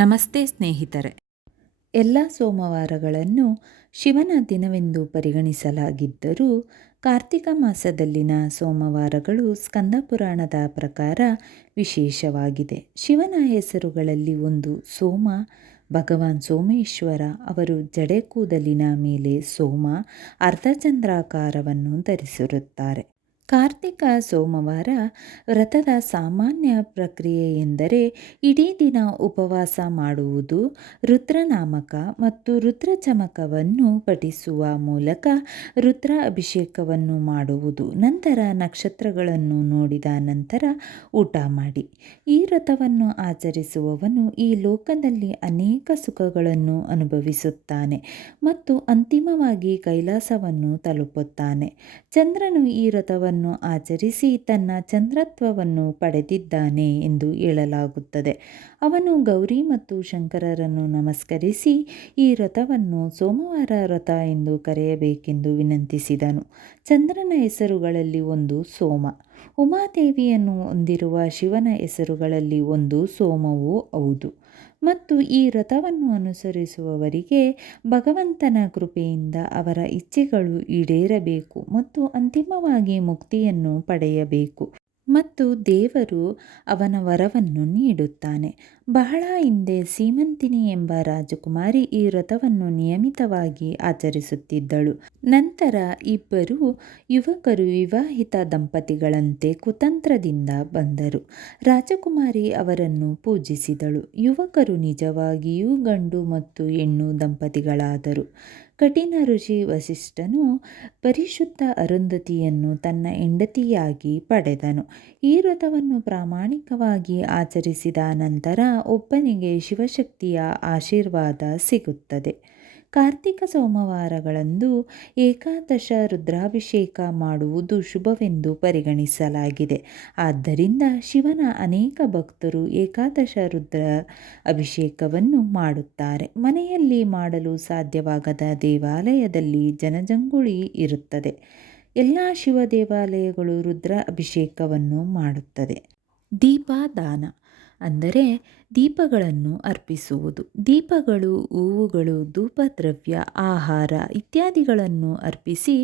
ನಮಸ್ತೆ ಸ್ನೇಹಿತರೆ. ಎಲ್ಲ ಸೋಮವಾರಗಳನ್ನು ಶಿವನ ದಿನವೆಂದು ಪರಿಗಣಿಸಲಾಗಿದ್ದರೂ ಕಾರ್ತಿಕ ಮಾಸದಲ್ಲಿನ ಸೋಮವಾರಗಳು ಸ್ಕಂದ ಪುರಾಣದ ಪ್ರಕಾರ ವಿಶೇಷವಾಗಿದೆ. ಶಿವನ ಹೆಸರುಗಳಲ್ಲಿ ಒಂದು ಸೋಮ. ಭಗವಾನ್ ಸೋಮೇಶ್ವರ ಅವರು ಜಡೆ ಕೂದಲಿನ ಮೇಲೆ ಸೋಮ ಅರ್ಧಚಂದ್ರಾಕಾರವನ್ನು ಧರಿಸಿರುತ್ತಾರೆ. ಕಾರ್ತಿಕ ಸೋಮವಾರ ವ್ರತದ ಸಾಮಾನ್ಯ ಪ್ರಕ್ರಿಯೆ ಎಂದರೆ ಇಡೀ ದಿನ ಉಪವಾಸ ಮಾಡುವುದು, ರುದ್ರನಾಮಕ ಮತ್ತು ರುದ್ರಚಮಕವನ್ನು ಪಠಿಸುವ ಮೂಲಕ ರುದ್ರ ಅಭಿಷೇಕವನ್ನು ಮಾಡುವುದು. ನಂತರ ನಕ್ಷತ್ರಗಳನ್ನು ನೋಡಿದ ನಂತರ ಊಟ ಮಾಡಿ. ಈ ವ್ರತವನ್ನು ಆಚರಿಸುವವನು ಈ ಲೋಕದಲ್ಲಿ ಅನೇಕ ಸುಖಗಳನ್ನು ಅನುಭವಿಸುತ್ತಾನೆ ಮತ್ತು ಅಂತಿಮವಾಗಿ ಕೈಲಾಸವನ್ನು ತಲುಪುತ್ತಾನೆ. ಚಂದ್ರನು ಈ ವ್ರತವನ್ನು ಆಚರಿಸಿ ತನ್ನ ಚಂದ್ರತ್ವವನ್ನು ಪಡೆದಿದ್ದಾನೆ ಎಂದು ಹೇಳಲಾಗುತ್ತದೆ. ಅವನು ಗೌರಿ ಮತ್ತು ಶಂಕರರನ್ನು ನಮಸ್ಕರಿಸಿ ಈ ವ್ರತವನ್ನು ಸೋಮವಾರ ವ್ರತ ಎಂದು ಕರೆಯಬೇಕೆಂದು ವಿನಂತಿಸಿದನು. ಚಂದ್ರನ ಹೆಸರುಗಳಲ್ಲಿ ಒಂದು ಸೋಮ. ಉಮಾದೇವಿಯನ್ನು ಹೊಂದಿರುವ ಶಿವನ ಹೆಸರುಗಳಲ್ಲಿ ಒಂದು ಸೋಮವೂ ಹೌದು. ಮತ್ತು ಈ ವ್ರತವನ್ನು ಅನುಸರಿಸುವವರಿಗೆ ಭಗವಂತನ ಕೃಪೆಯಿಂದ ಅವರ ಇಚ್ಛೆಗಳು ಈಡೇರಬೇಕು ಮತ್ತು ಅಂತಿಮವಾಗಿ ಮುಕ್ತಿಯನ್ನು ಪಡೆಯಬೇಕು ಮತ್ತು ದೇವರು ಅವನ ವರವನ್ನು ನೀಡುತ್ತಾನೆ. ಬಹಳ ಹಿಂದೆ ಸೀಮಂತಿನಿ ಎಂಬ ರಾಜಕುಮಾರಿ ಈ ವ್ರತವನ್ನು ನಿಯಮಿತವಾಗಿ ಆಚರಿಸುತ್ತಿದ್ದಳು. ನಂತರ ಇಬ್ಬರು ಯುವಕರು ವಿವಾಹಿತ ದಂಪತಿಗಳಂತೆ ಕುತಂತ್ರದಿಂದ ಬಂದರು. ರಾಜಕುಮಾರಿ ಅವರನ್ನು ಪೂಜಿಸಿದಳು. ಯುವಕರು ನಿಜವಾಗಿಯೂ ಗಂಡು ಮತ್ತು ಹೆಣ್ಣು ದಂಪತಿಗಳಾದರು. ಕಠಿಣ ಋಷಿ ವಸಿಷ್ಠನು ಪರಿಶುದ್ಧ ಅರುಂಧತಿಯನ್ನು ತನ್ನ ಹೆಂಡತಿಯಾಗಿ ಪಡೆದನು. ಈ ವ್ರತವನ್ನು ಪ್ರಾಮಾಣಿಕವಾಗಿ ಆಚರಿಸಿದ ನಂತರ ಒಬ್ಬನಿಗೆ ಶಿವಶಕ್ತಿಯ ಆಶೀರ್ವಾದ ಸಿಗುತ್ತದೆ. ಕಾರ್ತಿಕ ಸೋಮವಾರಗಳಂದು ಏಕಾದಶ ರುದ್ರಾಭಿಷೇಕ ಮಾಡುವುದು ಶುಭವೆಂದು ಪರಿಗಣಿಸಲಾಗಿದೆ. ಆದ್ದರಿಂದ ಶಿವನ ಅನೇಕ ಭಕ್ತರು ಏಕಾದಶ ರುದ್ರ ಅಭಿಷೇಕವನ್ನು ಮಾಡುತ್ತಾರೆ. ಮನೆಯಲ್ಲಿ ಮಾಡಲು ಸಾಧ್ಯವಾಗದ ದೇವಾಲಯದಲ್ಲಿ ಜನಜಂಗುಳಿ ಇರುತ್ತದೆ. ಎಲ್ಲ ಶಿವ ದೇವಾಲಯಗಳು ರುದ್ರ ಅಭಿಷೇಕವನ್ನು ಮಾಡುತ್ತದೆ. ದೀಪದಾನ ಅಂದರೆ ದೀಪಗಳನ್ನು ಅರ್ಪಿಸುವುದು. ದೀಪಗಳು, ಹೂವುಗಳು, ಧೂಪದ್ರವ್ಯ, ಆಹಾರ ಇತ್ಯಾದಿಗಳನ್ನು ಅರ್ಪಿಸಿ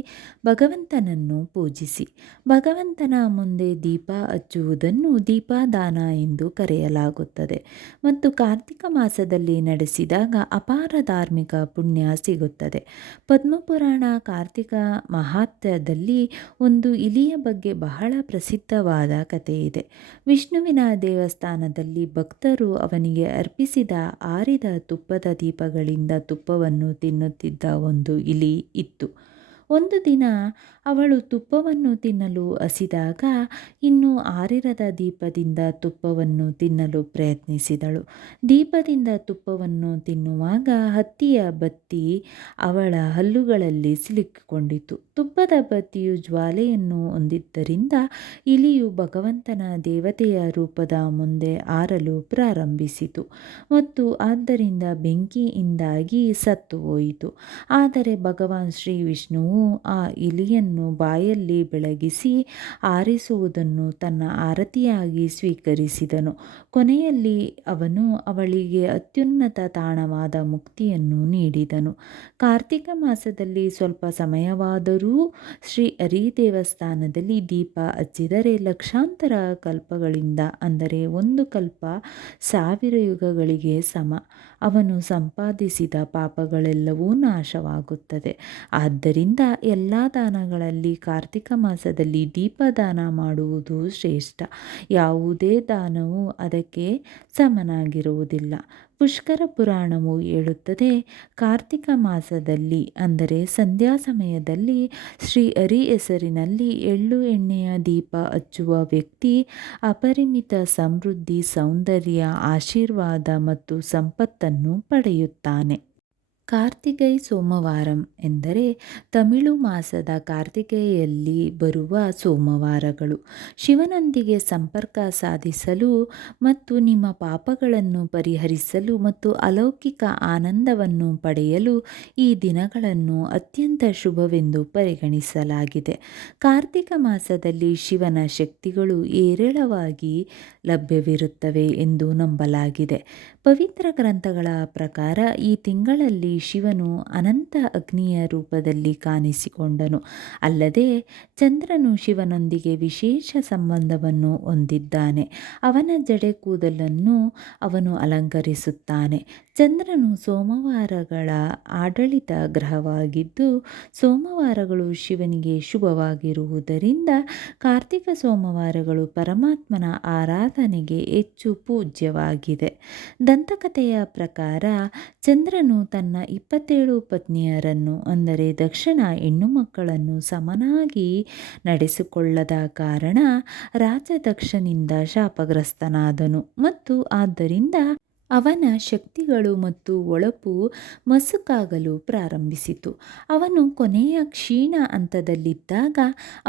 ಭಗವಂತನನ್ನು ಪೂಜಿಸಿ. ಭಗವಂತನ ಮುಂದೆ ದೀಪ ಹಚ್ಚುವುದನ್ನು ದೀಪದಾನ ಎಂದು ಕರೆಯಲಾಗುತ್ತದೆ ಮತ್ತು ಕಾರ್ತಿಕ ಮಾಸದಲ್ಲಿ ನಡೆಸಿದಾಗ ಅಪಾರ ಧಾರ್ಮಿಕ ಪುಣ್ಯ ಸಿಗುತ್ತದೆ. ಪದ್ಮಪುರಾಣ ಕಾರ್ತಿಕ ಮಹಾತ್ಮ್ಯದಲ್ಲಿ ಒಂದು ಇಲಿಯ ಬಗ್ಗೆ ಬಹಳ ಪ್ರಸಿದ್ಧವಾದ ಕಥೆಯಿದೆ. ವಿಷ್ಣುವಿನ ದೇವಸ್ಥಾನದಲ್ಲಿ ಭಕ್ತರು ಅವನಿಗೆ ಅರ್ಪಿಸಿದ ಆರಿದ ತುಪ್ಪದ ದೀಪಗಳಿಂದ ತುಪ್ಪವನ್ನು ತಿನ್ನುತ್ತಿದ್ದ ಒಂದು ಇಲಿ ಇತ್ತು. ಒಂದು ದಿನ ಅವಳು ತುಪ್ಪವನ್ನು ತಿನ್ನಲು ಹಸಿದಾಗ ಇನ್ನೂ ಆರಿರದ ದೀಪದಿಂದ ತುಪ್ಪವನ್ನು ತಿನ್ನಲು ಪ್ರಯತ್ನಿಸಿದಳು. ದೀಪದಿಂದ ತುಪ್ಪವನ್ನು ತಿನ್ನುವಾಗ ಹತ್ತಿಯ ಬತ್ತಿ ಅವಳ ಹಲ್ಲುಗಳಲ್ಲಿ ಸಿಲುಕಿಕೊಂಡಿತು. ತುಪ್ಪದ ಬತ್ತಿಯು ಜ್ವಾಲೆಯನ್ನು ಹೊಂದಿದ್ದರಿಂದ ಇಲಿಯು ಭಗವಂತನ ದೇವತೆಯ ರೂಪದ ಮುಂದೆ ಆರಲು ಪ್ರಾರಂಭಿಸಿತು ಮತ್ತು ಆದ್ದರಿಂದ ಬೆಂಕಿಯಿಂದಾಗಿ ಸತ್ತು ಹೋಯಿತು. ಆದರೆ ಭಗವಾನ್ ಶ್ರೀ ವಿಷ್ಣುವು ಆ ಇಲಿಯನ್ನು ಬಾಯಲ್ಲಿ ಬೆಳಗಿಸಿ ಆರಿಸುವುದನ್ನು ತನ್ನ ಆರತಿಯಾಗಿ ಸ್ವೀಕರಿಸಿದನು. ಕೊನೆಯಲ್ಲಿ ಅವನು ಅವಳಿಗೆ ಅತ್ಯುನ್ನತ ತಾಣವಾದ ಮುಕ್ತಿಯನ್ನು ನೀಡಿದನು. ಕಾರ್ತಿಕ ಮಾಸದಲ್ಲಿ ಸ್ವಲ್ಪ ಸಮಯವಾದರೂ ಶ್ರೀ ಹರಿ ದೇವಸ್ಥಾನದಲ್ಲಿ ದೀಪ ಹಚ್ಚಿದರೆ ಲಕ್ಷಾಂತರ ಕಲ್ಪಗಳಿಂದ ಅಂದರೆ ಒಂದು ಕಲ್ಪ 1000 ಯುಗಗಳಿಗೆ ಸಮ. ಅವನು ಸಂಪಾದಿಸಿದ ಪಾಪಗಳೆಲ್ಲವೂ ನಾಶವಾಗುತ್ತದೆ. ಆದ್ದರಿಂದ ಎಲ್ಲ ದಾನಗಳಲ್ಲಿ ಕಾರ್ತಿಕ ಮಾಸದಲ್ಲಿ ದೀಪದಾನ ಮಾಡುವುದು ಶ್ರೇಷ್ಠ. ಯಾವುದೇ ದಾನವೂ ಅದಕ್ಕೆ ಸಮನಾಗಿರುವುದಿಲ್ಲ. ಪುಷ್ಕರ ಪುರಾಣವು ಹೇಳುತ್ತದೆ, ಕಾರ್ತಿಕ ಮಾಸದಲ್ಲಿ ಅಂದರೆ ಸಂಧ್ಯಾ ಸಮಯದಲ್ಲಿ ಶ್ರೀ ಹರಿ ಹೆಸರಿನಲ್ಲಿ ಎಳ್ಳು ಎಣ್ಣೆಯ ದೀಪ ಹಚ್ಚುವ ವ್ಯಕ್ತಿ ಅಪರಿಮಿತ ಸಮೃದ್ಧಿ, ಸೌಂದರ್ಯ, ಆಶೀರ್ವಾದ ಮತ್ತು ಸಂಪತ್ತನ್ನು ಪಡೆಯುತ್ತಾನೆ. ಕಾರ್ತಿಕೈ ಸೋಮವಾರಂ ಎಂದರೆ ತಮಿಳು ಮಾಸದ ಕಾರ್ತಿಕೆಯಲ್ಲಿ ಬರುವ ಸೋಮವಾರಗಳು. ಶಿವನೊಂದಿಗೆ ಸಂಪರ್ಕ ಸಾಧಿಸಲು ಮತ್ತು ನಿಮ್ಮ ಪಾಪಗಳನ್ನು ಪರಿಹರಿಸಲು ಮತ್ತು ಅಲೌಕಿಕ ಆನಂದವನ್ನು ಪಡೆಯಲು ಈ ದಿನಗಳನ್ನು ಅತ್ಯಂತ ಶುಭವೆಂದು ಪರಿಗಣಿಸಲಾಗಿದೆ. ಕಾರ್ತಿಕ ಮಾಸದಲ್ಲಿ ಶಿವನ ಶಕ್ತಿಗಳು ಹೇರಳವಾಗಿ ಲಭ್ಯವಿರುತ್ತವೆ ಎಂದು ನಂಬಲಾಗಿದೆ. ಪವಿತ್ರ ಗ್ರಂಥಗಳ ಪ್ರಕಾರ ಈ ತಿಂಗಳಲ್ಲಿ ಶಿವನು ಅನಂತ ಅಗ್ನಿಯ ರೂಪದಲ್ಲಿ ಕಾಣಿಸಿಕೊಂಡನು. ಅಲ್ಲದೆ ಚಂದ್ರನು ಶಿವನೊಂದಿಗೆ ವಿಶೇಷ ಸಂಬಂಧವನ್ನು ಹೊಂದಿದ್ದಾನೆ. ಅವನ ಜಡೆ ಕೂದಲನ್ನು ಅವನು ಅಲಂಕರಿಸುತ್ತಾನೆ. ಚಂದ್ರನು ಸೋಮವಾರಗಳ ಆಡಳಿತ ಗ್ರಹವಾಗಿದ್ದು, ಸೋಮವಾರಗಳು ಶಿವನಿಗೆ ಶುಭವಾಗಿರುವುದರಿಂದ ಕಾರ್ತಿಕ ಸೋಮವಾರಗಳು ಪರಮಾತ್ಮನ ಆರಾಧನೆಗೆ ಹೆಚ್ಚು ಪೂಜ್ಯವಾಗಿದೆ. ದಂತಕಥೆಯ ಪ್ರಕಾರ ಚಂದ್ರನು ತನ್ನ 27 ಪತ್ನಿಯರನ್ನು ಅಂದರೆ ದಕ್ಷನ ಹೆಣ್ಣು ಮಕ್ಕಳನ್ನು ಸಮನಾಗಿ ನಡೆಸಿಕೊಳ್ಳದ ಕಾರಣ ರಾಜ ದಕ್ಷನಿಂದ ಶಾಪಗ್ರಸ್ತನಾದನು ಮತ್ತು ಆದ್ದರಿಂದ ಅವನ ಶಕ್ತಿಗಳು ಮತ್ತು ಹೊಳಪು ಮಸುಕಾಗಲು ಪ್ರಾರಂಭಿಸಿತು. ಅವನು ಕೊನೆಯ ಕ್ಷೀಣ ಹಂತದಲ್ಲಿದ್ದಾಗ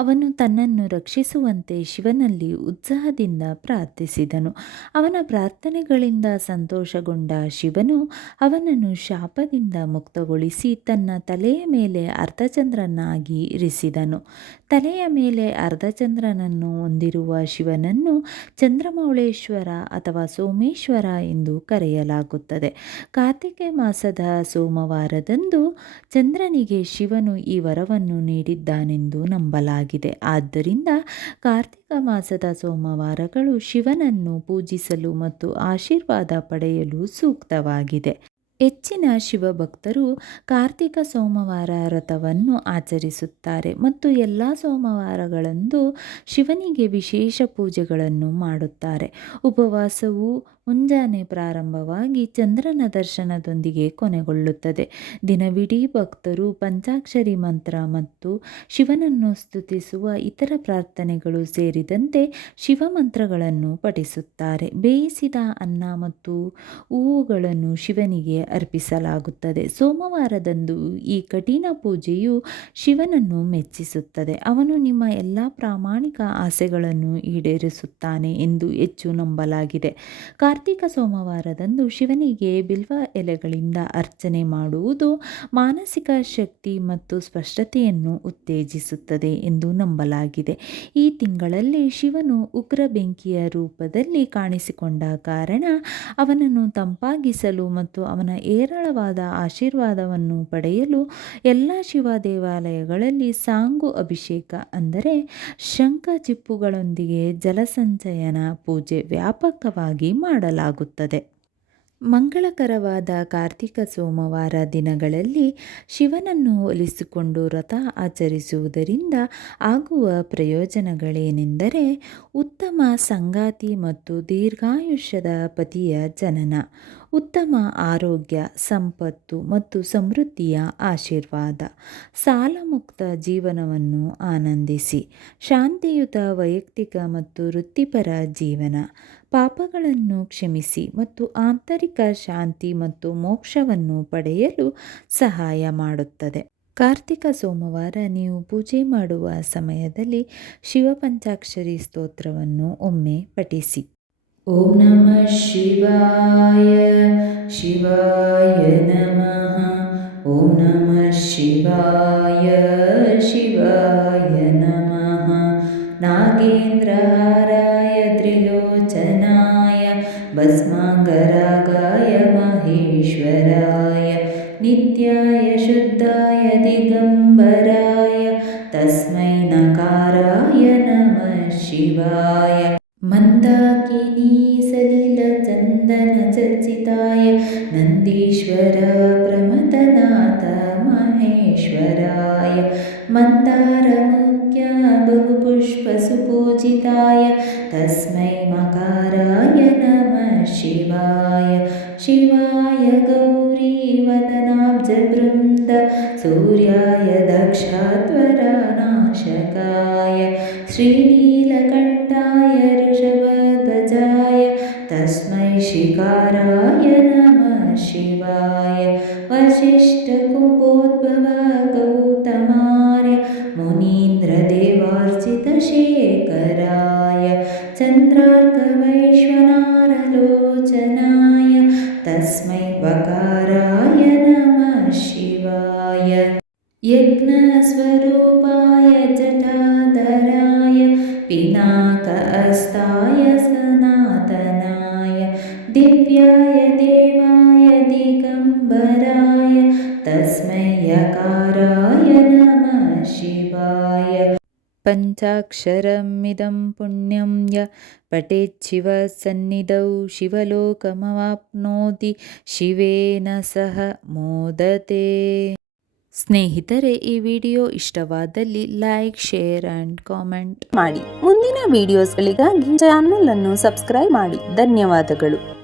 ಅವನು ತನ್ನನ್ನು ರಕ್ಷಿಸುವಂತೆ ಶಿವನಲ್ಲಿ ಉತ್ಸಾಹದಿಂದ ಪ್ರಾರ್ಥಿಸಿದನು. ಅವನ ಪ್ರಾರ್ಥನೆಗಳಿಂದ ಸಂತೋಷಗೊಂಡ ಶಿವನು ಅವನನ್ನು ಶಾಪದಿಂದ ಮುಕ್ತಗೊಳಿಸಿ ತನ್ನ ತಲೆಯ ಮೇಲೆ ಅರ್ಧಚಂದ್ರನಾಗಿ ಇರಿಸಿದನು. ತಲೆಯ ಮೇಲೆ ಅರ್ಧಚಂದ್ರನನ್ನು ಹೊಂದಿರುವ ಶಿವನನ್ನು ಚಂದ್ರಮೌಳೇಶ್ವರ ಅಥವಾ ಸೋಮೇಶ್ವರ ಎಂದು ಕರೆಯಲಾಗುತ್ತದೆ. ಕಾರ್ತಿಕೆ ಮಾಸದ ಸೋಮವಾರದಂದು ಚಂದ್ರನಿಗೆ ಶಿವನು ಈ ವರವನ್ನು ನೀಡಿದ್ದಾನೆಂದು ನಂಬಲಾಗಿದೆ. ಆದ್ದರಿಂದ ಕಾರ್ತಿಕ ಮಾಸದ ಸೋಮವಾರಗಳು ಶಿವನನ್ನು ಪೂಜಿಸಲು ಮತ್ತು ಆಶೀರ್ವಾದ ಪಡೆಯಲು ಸೂಕ್ತವಾಗಿದೆ. ಹೆಚ್ಚಿನ ಶಿವಭಕ್ತರು ಕಾರ್ತಿಕ ಸೋಮವಾರ ವ್ರತವನ್ನು ಆಚರಿಸುತ್ತಾರೆ ಮತ್ತು ಎಲ್ಲ ಸೋಮವಾರಗಳಂದು ಶಿವನಿಗೆ ವಿಶೇಷ ಪೂಜೆಗಳನ್ನು ಮಾಡುತ್ತಾರೆ. ಉಪವಾಸವು ಮುಂಜಾನೆ ಪ್ರಾರಂಭವಾಗಿ ಚಂದ್ರನ ದರ್ಶನದೊಂದಿಗೆ ಕೊನೆಗೊಳ್ಳುತ್ತದೆ. ದಿನವಿಡೀ ಭಕ್ತರು ಪಂಚಾಕ್ಷರಿ ಮಂತ್ರ ಮತ್ತು ಶಿವನನ್ನು ಸ್ತುತಿಸುವ ಇತರ ಪ್ರಾರ್ಥನೆಗಳು ಸೇರಿದಂತೆ ಶಿವಮಂತ್ರಗಳನ್ನು ಪಠಿಸುತ್ತಾರೆ. ಬೇಯಿಸಿದ ಅನ್ನ ಮತ್ತು ಹೂವುಗಳನ್ನು ಶಿವನಿಗೆ ಅರ್ಪಿಸಲಾಗುತ್ತದೆ. ಸೋಮವಾರದಂದು ಈ ಕಠಿಣ ಪೂಜೆಯು ಶಿವನನ್ನು ಮೆಚ್ಚಿಸುತ್ತದೆ. ಅವನು ನಿಮ್ಮ ಎಲ್ಲ ಪ್ರಾಮಾಣಿಕ ಆಸೆಗಳನ್ನು ಈಡೇರಿಸುತ್ತಾನೆ ಎಂದು ಹೆಚ್ಚು ನಂಬಲಾಗಿದೆ. ಕಾರ್ತಿಕ ಸೋಮವಾರದಂದು ಶಿವನಿಗೆ ಬಿಲ್ವ ಎಲೆಗಳಿಂದ ಅರ್ಚನೆ ಮಾಡುವುದು ಮಾನಸಿಕ ಶಕ್ತಿ ಮತ್ತು ಸ್ಪಷ್ಟತೆಯನ್ನು ಉತ್ತೇಜಿಸುತ್ತದೆ ಎಂದು ನಂಬಲಾಗಿದೆ. ಈ ತಿಂಗಳಲ್ಲಿ ಶಿವನು ಉಗ್ರ ಬೆಂಕಿಯ ರೂಪದಲ್ಲಿ ಕಾಣಿಸಿಕೊಂಡ ಕಾರಣ ಅವನನ್ನು ತಂಪಾಗಿಸಲು ಮತ್ತು ಅವನ ಹೇರಳವಾದ ಆಶೀರ್ವಾದವನ್ನು ಪಡೆಯಲು ಎಲ್ಲ ಶಿವ ದೇವಾಲಯಗಳಲ್ಲಿ ಸಾಂಗು ಅಭಿಷೇಕ ಅಂದರೆ ಶಂಖಚಿಪ್ಪುಗಳೊಂದಿಗೆ ಜಲಸಂಚಯನ ಪೂಜೆ ವ್ಯಾಪಕವಾಗಿ ಮಾಡಲಾಗುತ್ತದೆ. ಮಂಗಳಕರವಾದ ಕಾರ್ತಿಕ ಸೋಮವಾರ ದಿನಗಳಲ್ಲಿ ಶಿವನನ್ನು ಒಲಿಸಿಕೊಂಡು ವ್ರತ ಆಚರಿಸುವುದರಿಂದ ಆಗುವ ಪ್ರಯೋಜನಗಳೇನೆಂದರೆ ಉತ್ತಮ ಸಂಗಾತಿ ಮತ್ತು ದೀರ್ಘಾಯುಷ್ಯದ ಪತಿಯ ಜನನ, ಉತ್ತಮ ಆರೋಗ್ಯ, ಸಂಪತ್ತು ಮತ್ತು ಸಮೃದ್ಧಿಯ ಆಶೀರ್ವಾದ, ಸಾಲಮುಕ್ತ ಜೀವನವನ್ನು ಆನಂದಿಸಿ, ಶಾಂತಿಯುತ ವೈಯಕ್ತಿಕ ಮತ್ತು ವೃತ್ತಿಪರ ಜೀವನ, ಪಾಪಗಳನ್ನು ಕ್ಷಮಿಸಿ ಮತ್ತು ಆಂತರಿಕ ಶಾಂತಿ ಮತ್ತು ಮೋಕ್ಷವನ್ನು ಪಡೆಯಲು ಸಹಾಯ ಮಾಡುತ್ತದೆ. ಕಾರ್ತಿಕ ಸೋಮವಾರ ನೀವು ಪೂಜೆ ಮಾಡುವ ಸಮಯದಲ್ಲಿ ಶಿವ ಪಂಚಾಕ್ಷರಿ ಸ್ತೋತ್ರವನ್ನು ಒಮ್ಮೆ ಪಠಿಸಿ. ಓಂ ನಮಃ ಶಿವಾಯ, ಶಿವಾಯ ನಮಃ. ಓಂ ನಮಃ ಶಿವಾಯ, ಶಿವಾಯ ನಮಃ. ನಾಗೇಂದ್ರಹಾರಾಯ ತ್ರಿಲೋಚನಾಯ ಭಸ್ಮಾಂಗರಾಗಾಯ ಮಹೇಶ್ವರಾಯ ನಿತ್ಯಾಯ ಶುದ್ಧಾಯ ದಿಗಂಬರಾಯ ತಸ್ಮೈ ನಕಾರಾಯ ನಮಃ ಶಿವಾಯ. ಮಂದಾಕಿನಿ ಸಲಿಲ ಚಂದನ ಚರ್ಚಿತಾಯ ನಂದೀಶ್ವರ ಪ್ರಮಥನಾಥ ಮಹೇಶ್ವರಾಯ ಮಂದಾರ ಮುಖ್ಯ ಬಹುಪುಷ್ಪ ಸುಪೂಜಿತಾಯ ತಸ್ಮೈ ಮಕಾರಾಯ ನಮಃ ಶಿವಾಯ. ಶಿವಾಯ ಗೌರಿ ವದನಾಬ್ಜ ಬೃಂದ ಸೂರ್ಯಾಯ ದಕ್ಷಾಧ್ವರ ನಾಶಕಾಯ ಶ್ರೀನೀಲಕಂಠಾಯ ಋಷಭಧ್ವಜಾಯ ತಸ್ಮೈ ಶಿಖಾರಾಯ ನಮಃ ಶಿವಾಯ. वसिष्ठकुम्भोद्भव गौतमार्य मुनीन्द्रदेवार्चितशेखराय चन्द्रार्कवैश्वनारलोचनाय तस्मै वकाराय नमः शिवाय यज्ञस्वरूपाय जटाधराय पिनाकहस्ताय सनातनाय दिव्याय देवाय दिगम्बराय तस्मै यकाराय नमः शिवाय पञ्चाक्षरमिदं पुण्यं य पठेच्छिवसन्निधौ शिवलोकमवाप्नोति शिवेन सह मोदते. ಸ್ನೇಹಿತರೆ, ಈ ವಿಡಿಯೋ ಇಷ್ಟವಾದಲ್ಲಿ ಲೈಕ್, ಶೇರ್ ಆ್ಯಂಡ್ ಕಾಮೆಂಟ್ ಮಾಡಿ. ಮುಂದಿನ ವಿಡಿಯೋಸ್ಗಳಿಗಾಗಿ ಚಾನಲ್ ಅನ್ನು ಸಬ್ಸ್ಕ್ರೈಬ್ ಮಾಡಿ. ಧನ್ಯವಾದಗಳು.